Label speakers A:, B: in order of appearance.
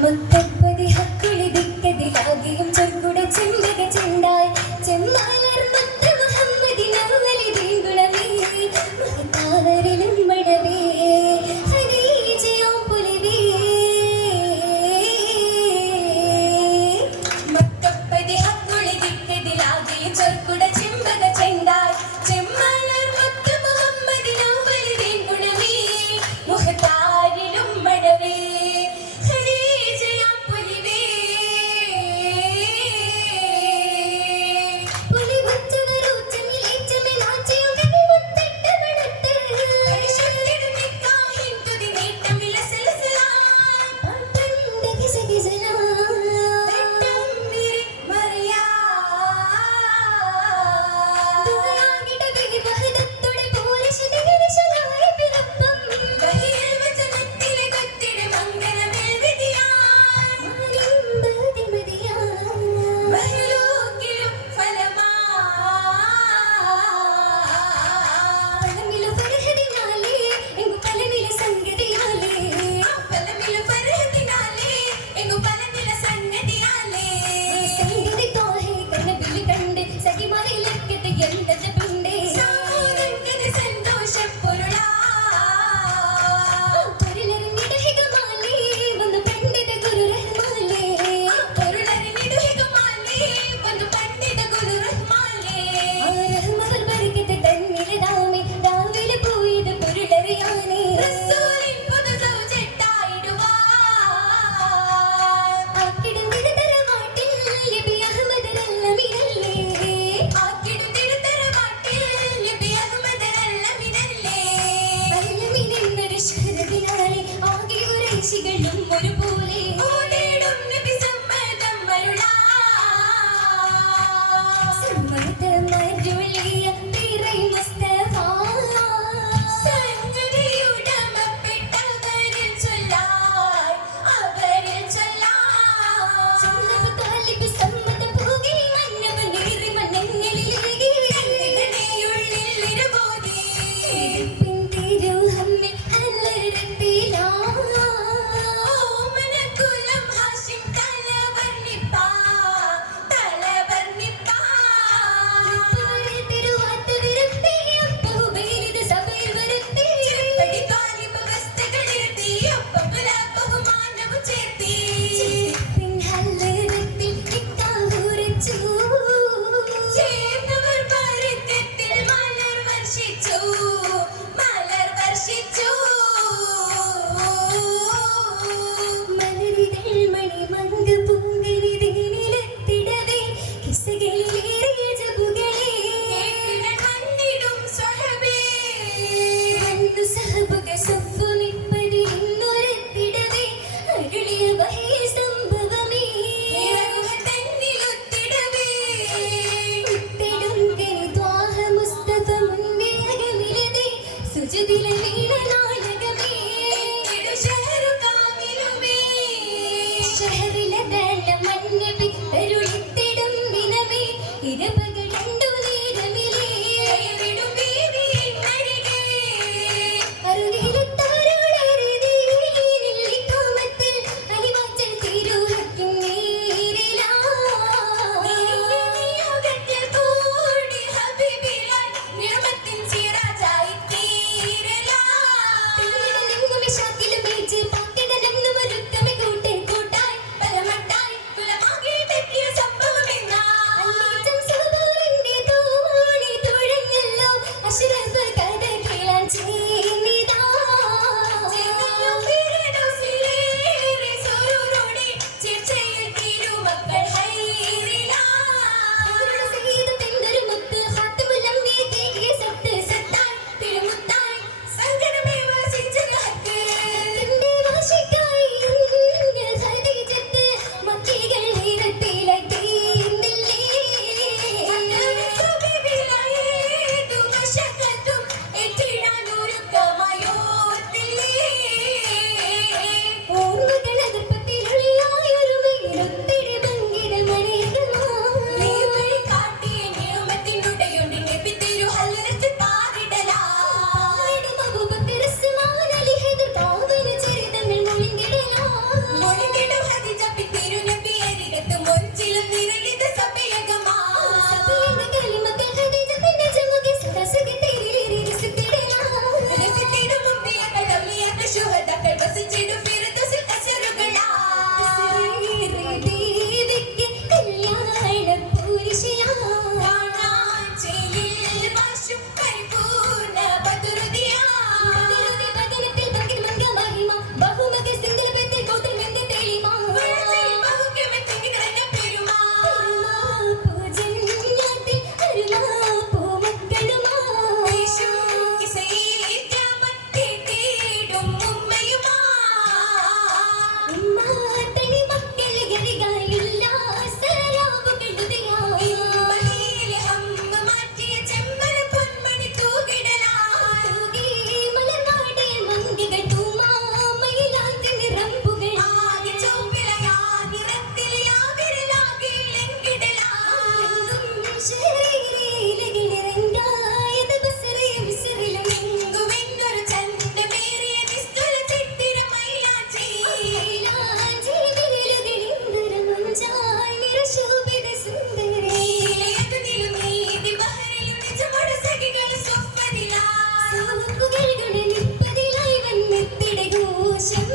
A: മുത്തപ്പതി ഹക്കുളി ദിക്കതിലാകെയും living. സാമുക്കുകൾ നിൽപ്പതിലായി വന്നെത്തിട ഘോഷം.